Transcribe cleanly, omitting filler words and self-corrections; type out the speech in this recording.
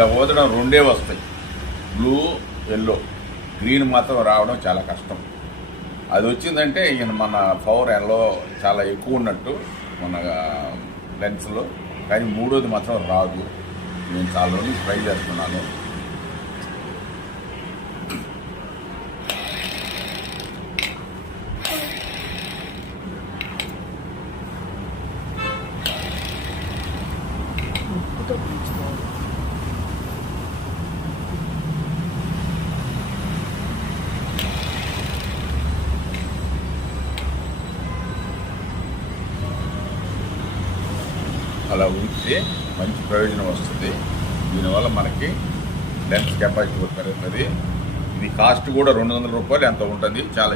ఇలా ఊదడం రెండే వస్తాయి, బ్లూ ఎల్లో. గ్రీన్ మాత్రం రావడం చాలా కష్టం. అది వచ్చిందంటే ఈయన మన పవర్ ఎల్లో చాలా ఎక్కువ ఉన్నట్టు మన లెన్స్లో. కానీ మూడోది మాత్రం రాదు. నేను చాలా రోజులు ట్రై చేస్తున్నాను. అలా ఉంచితే మంచి ప్రయోజనం వస్తుంది. దీనివల్ల మనకి లెన్స్ కెపాసిటీ పెరుగుతుంది. ఇది కాస్ట్ కూడా 200 రూపాయలు ఎంత ఉంటుంది. చాలా